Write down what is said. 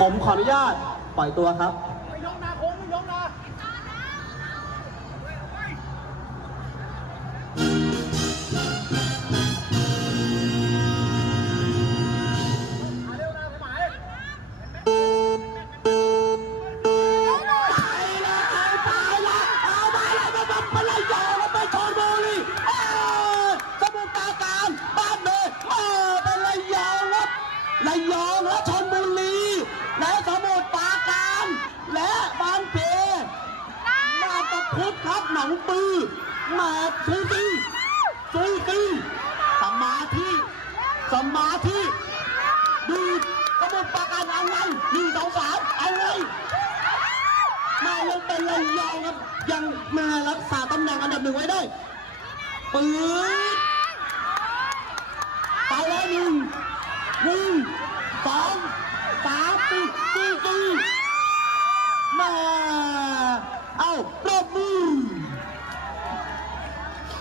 ผมขออนุญาตปล่อยตัวครับไม่ยกนะโค้งไม่ยกนะเร็วนะสมัยระยองและชลบุรีและสมุทรปราการและบางเพมาตะพุธครับหนองปือมาซูซีสมาธิดูสมุทรปราการเอาไง1 2 3เอาไงมายังเป็นระยองครับยังมารักษาตำแหน่งอันดับ 1ไว้ได้ปืนไปแล้ว1 2 3 4